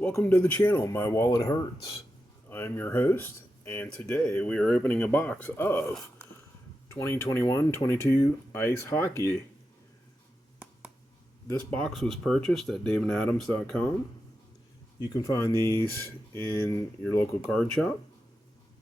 Welcome to the channel, My Wallet Hurts. I'm your host, and today we are opening a box of 2021-22 Ice Hockey. This box was purchased at davidadams.com. You can find these in your local card shop.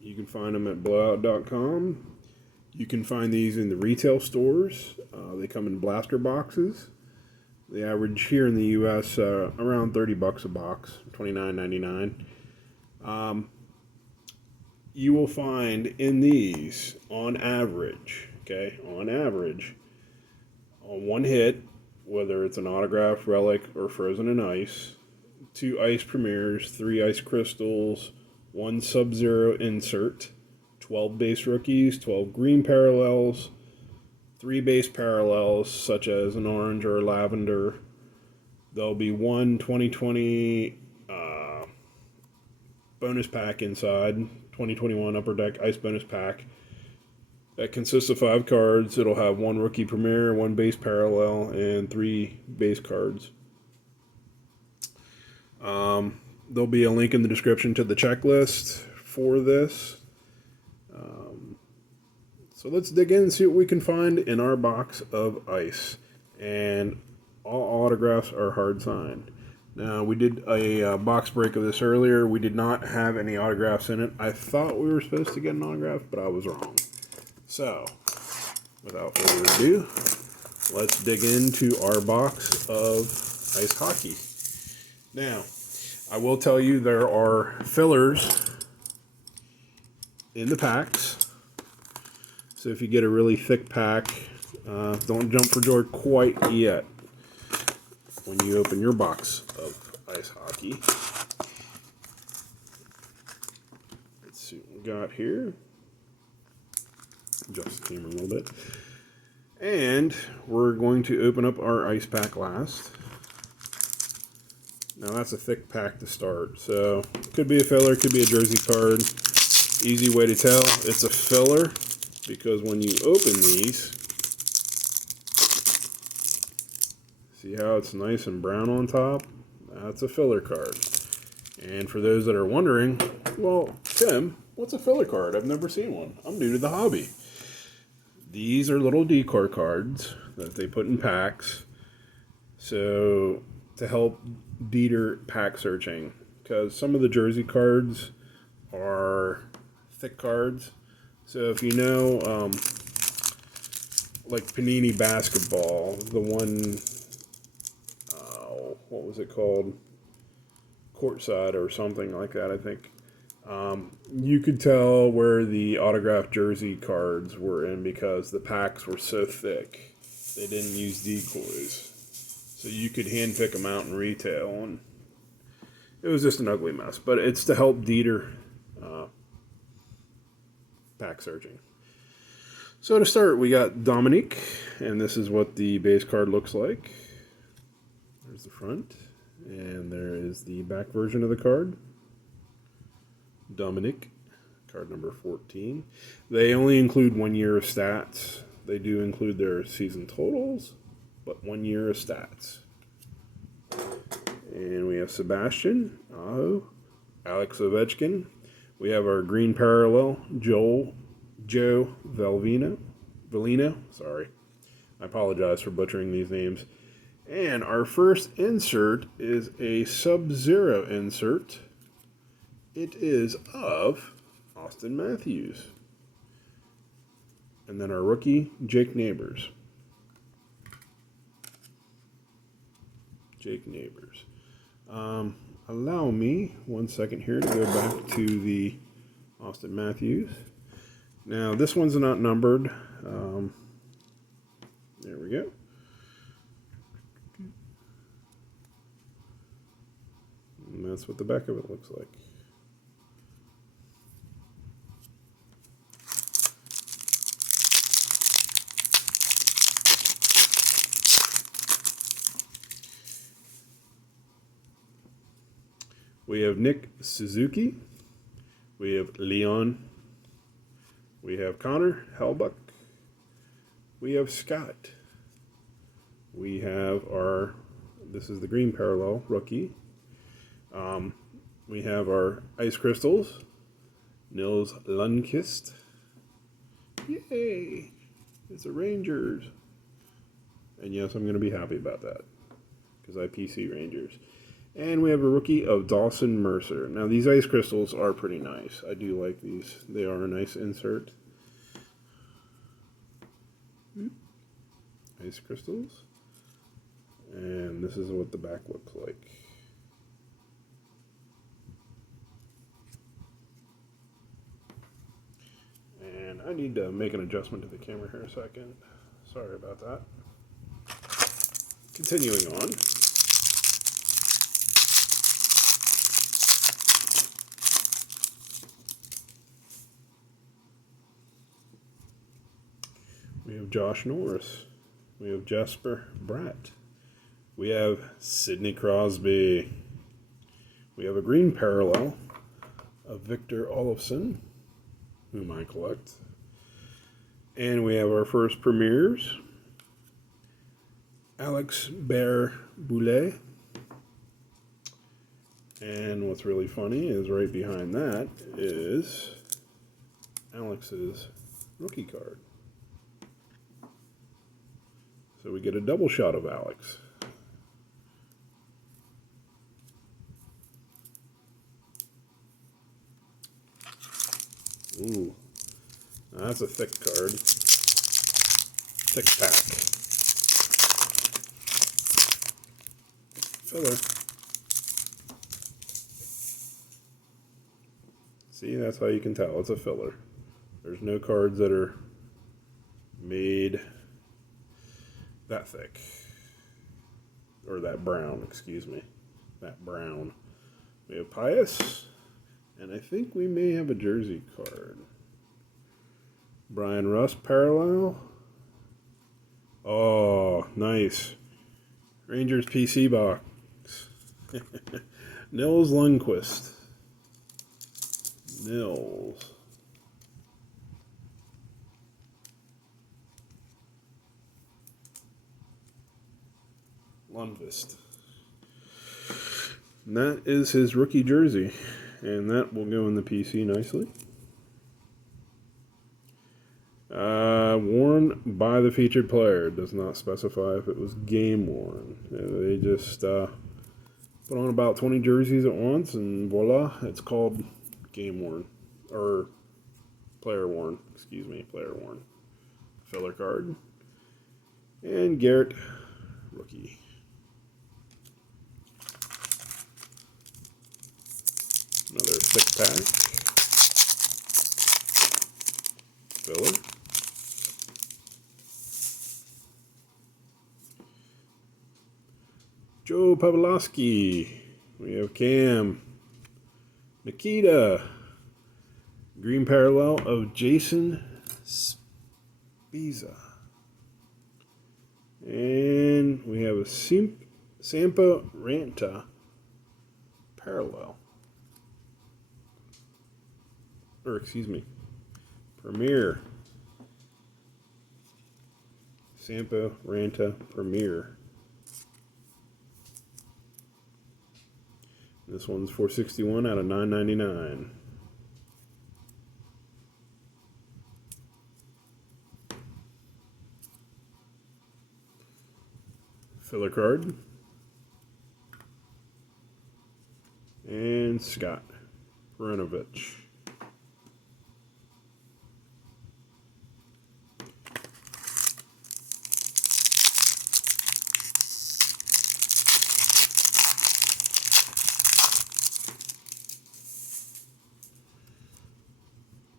You can find them at blowout.com. You can find these in the retail stores. They come in blaster boxes. The average here in the U.S. Around $30 a box, $29.99. You will find in these, on average, on one hit, whether it's an autograph, relic, or frozen in ice, 2 ice premieres, 3 ice crystals, 1 Sub-Zero insert, 12 base rookies, 12 green parallels, 3 base parallels, such as an orange or a lavender. There'll be 1 2020 bonus pack inside, 2021 Upper Deck Ice bonus pack. That consists of 5 cards. It'll have 1 rookie premiere, 1 base parallel, and 3 base cards. There'll be a link in the description to the checklist for this. So let's dig in and see what we can find in our box of ice. And all autographs are hard signed. Now, we did a box break of this earlier. We did not have any autographs in it. I thought we were supposed to get an autograph, but I was wrong. So, without further ado, let's dig into our box of ice hockey. Now, I will tell you there are fillers in the packs. So if you get a really thick pack, don't jump for joy quite yet when you open your box of ice hockey. Let's see what we got here. Adjust the camera a little bit. And we're going to open up our ice pack last. Now that's a thick pack to start. So could be a filler, could be a jersey card. Easy way to tell, it's a filler. Because when you open these, see how it's nice and brown on top? That's a filler card. And for those that are wondering, well, Tim, what's a filler card? I've never seen one. I'm new to the hobby. These are little decor cards that they put in packs. So to help deter pack searching. Because some of the jersey cards are thick cards. So if you know, like Panini Basketball, the one, what was it called? Courtside or something like that, I think. You could tell where the autographed jersey cards were in because the packs were so thick. They didn't use decoys. So you could handpick them out in retail, and it was just an ugly mess. But it's to help deter pack searching. So to start, we got Dominique, and this is what the base card looks like. There's the front, and there is the back version of the card. Dominique, card number 14. They only include 1 year of stats. They do include their season totals, but 1 year of stats. And we have Sebastian Aho, Alex Ovechkin. We have our green parallel, Joe Velino. Sorry. I apologize for butchering these names. And our first insert is a Sub-Zero insert. It is of Austin Matthews. And then our rookie, Jake Neighbors. Allow me 1 second here to go back to the Austin Matthews. Now, this one's not numbered. There we go. And that's what the back of it looks like. We have Nick Suzuki. We have Leon. We have Connor Helbuck. We have Scott. We have our, this is the green parallel, rookie. We have our ice crystals. Nils Lundqvist. Yay! It's the Rangers. And yes, I'm going to be happy about that because I PC Rangers. And we have a rookie of Dawson Mercer. Now, these ice crystals are pretty nice. I do like these. They are a nice insert. Ice crystals. And this is what the back looks like. And I need to make an adjustment to the camera here a second. Sorry about that. Continuing on. We have Josh Norris. We have Jesper Bratt. We have Sidney Crosby. We have a green parallel of Victor Olofsson, whom I collect. And we have our first premieres. Alex Bear-Boulay. And what's really funny is right behind that is Alex's rookie card. So we get a double shot of Alex. Ooh, now that's a thick card. Thick pack. Filler. See, that's how you can tell it's a filler. There's no cards that are made that thick. Or that brown, excuse me. That brown. We have Pius. And I think we may have a jersey card. Brian Rust parallel. Oh, nice. Rangers PC box. Nils Lundqvist. Nils. Lundqvist. And that is his rookie jersey. And that will go in the PC nicely. Worn by the featured player. Does not specify if it was game worn. They just put on about 20 jerseys at once, and voila, it's called game worn. Or player worn. Excuse me, player worn. Filler card. And Garrett, rookie. Another thick pack. Filler. Joe Pavelski. We have Cam. Nikita. Green parallel of Jason Spiza. And we have a Sampa Ranta parallel. Or excuse me, Premier. Sampa Ranta Premier. This one's $461 out of $9.99. Filler card. And Scott Perunovich.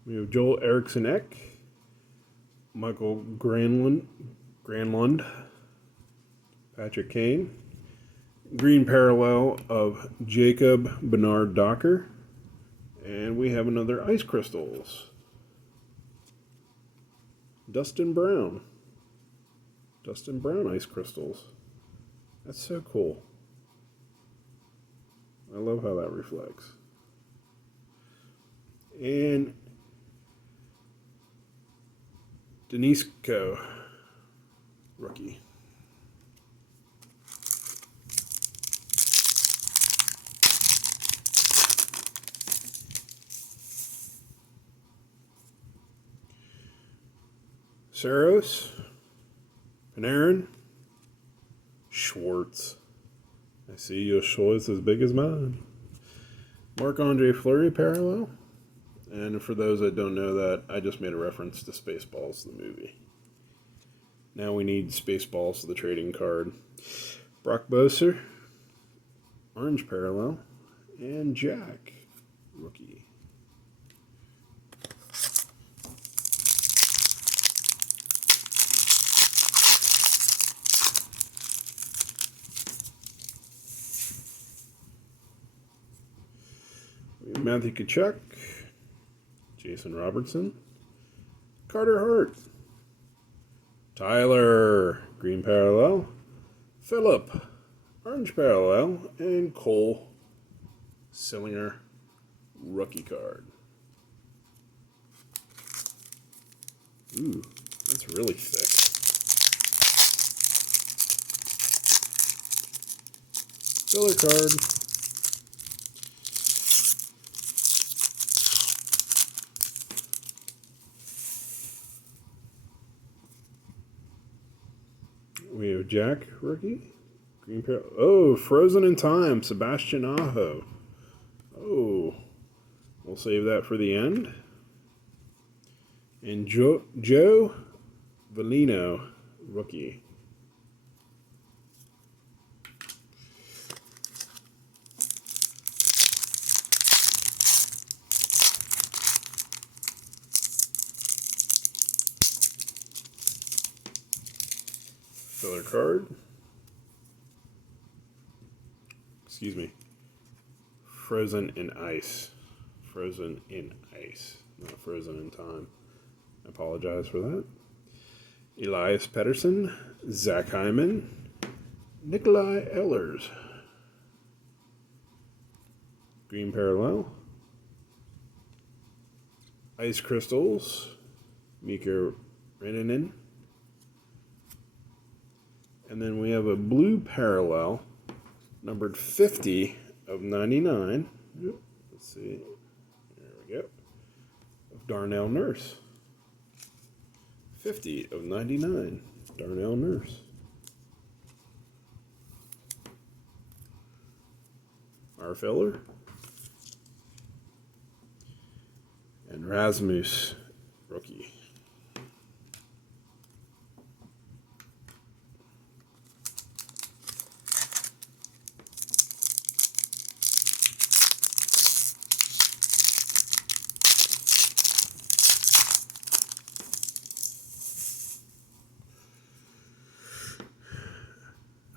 We have Joel Eriksson Ek, Michael Granlund, Patrick Kane, green parallel of Jacob Bernard Docker, and we have another ice crystals. Dustin Brown ice crystals. That's so cool. I love how that reflects. And Denisko, rookie. Saros, Panarin, Schwartz. I see your shorts as big as mine. Marc-Andre Fleury parallel. And for those that don't know that, I just made a reference to Spaceballs, the movie. Now we need Spaceballs, the trading card. Brock Boeser, orange parallel, and Jack, rookie. Matthew Tkachuk, Jason Robertson, Carter Hart, Tyler, green parallel, Phillip, orange parallel, and Cole Sillinger, rookie card. Ooh, that's really thick. Filler card. We have Jack, rookie. Green pair. Oh, Frozen in Time, Sebastian Aho. Oh, we'll save that for the end. And Joe Velino, rookie. Filler card. Excuse me. Frozen in Ice. Frozen in Ice. Not Frozen in Time. I apologize for that. Elias Pettersson. Zach Hyman. Nikolai Ehlers. Green parallel. Ice Crystals. Mika Rantanen. And then we have a blue parallel, numbered 50 of 99. Let's see. There we go. Of Darnell Nurse. 50 of 99. Darnell Nurse. Our filler. And Rasmus, rookie.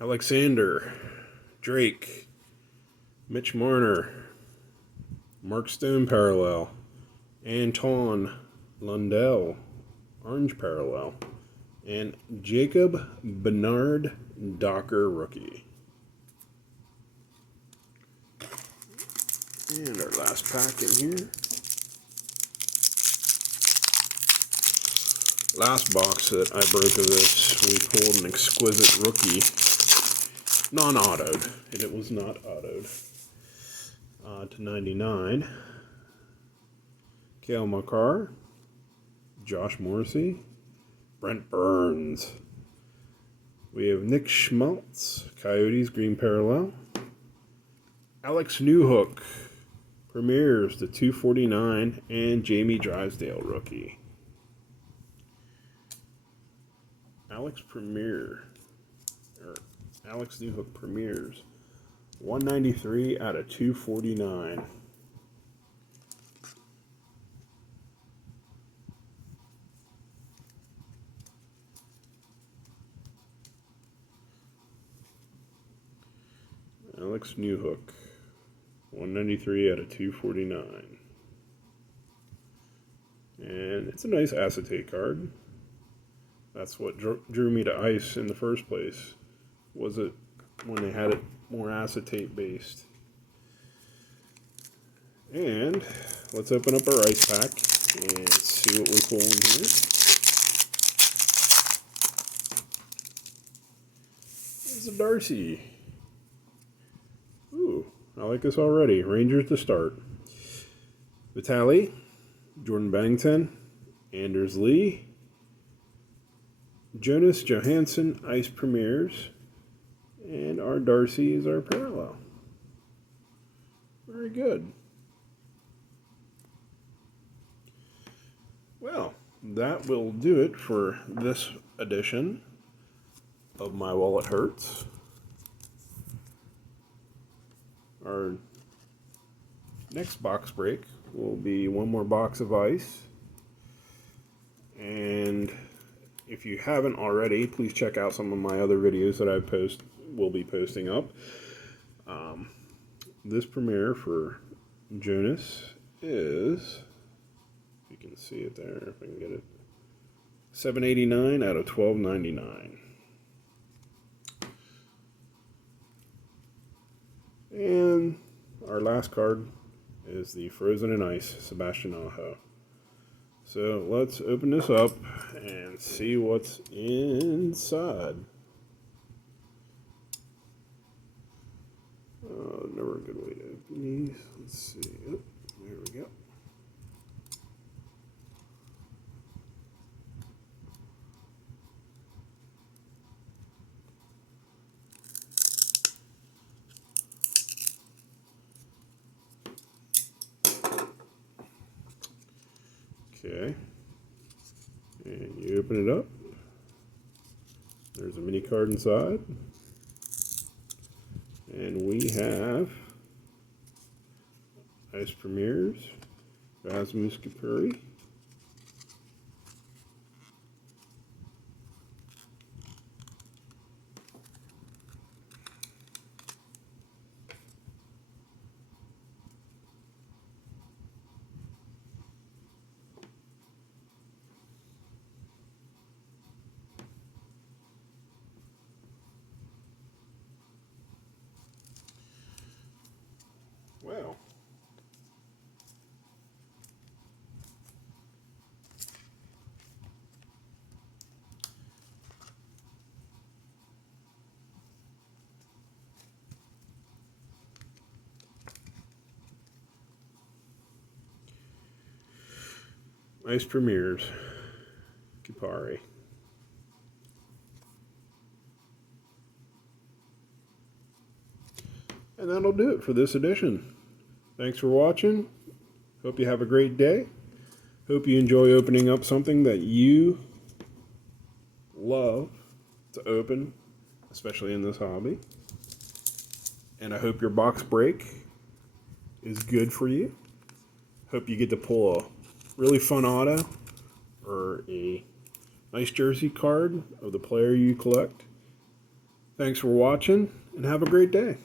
Alexander, Drake, Mitch Marner, Mark Stone parallel, Anton Lundell, orange parallel, and Jacob Bernard Docker, rookie. And our last pack in here. Last box that I broke of this, we pulled an exquisite rookie. Non-autoed, and it was not autoed. To 99. Cale Makar, Josh Morrissey, Brent Burns. We have Nick Schmaltz, Coyotes, green parallel. Alex Newhook, premieres to 249, and Jamie Drysdale, rookie. Alex Newhook premieres 193 out of 249. Alex Newhook 193 out of 249. And it's a nice acetate card. That's what drew me to ice in the first place. Was it when they had it more acetate based. And let's open up our ice pack and see what we pull in here. This is a Darcy. Ooh, I like this already. Rangers to start. Vitali, Jordan Bennington, Anders Lee, Jonas Johansson Ice Premiers, and our Darcy is our parallel. Very good. Well, that will do it for this edition of My Wallet Hurts. Our next box break will be one more box of ice. And if you haven't already, please check out some of my other videos that will be posting up. This premiere for Jonas is, you can see it there if I can get it, $7.89 out of $12.99. And our last card is the Frozen in Ice Sebastian Aho. So let's open this up and see what's inside. Never a good way to open these. Let's see. Oh, there we go. Okay. And you open it up. There's a mini card inside. And we have Ice Premiers, Rasmus Kapuri, wow. Ice Premiers, Kupari. And that'll do it for this edition. Thanks for watching. Hope you have a great day. Hope you enjoy opening up something that you love to open, especially in this hobby. And I hope your box break is good for you. Hope you get to pull a really fun auto or a nice jersey card of the player you collect. Thanks for watching and have a great day.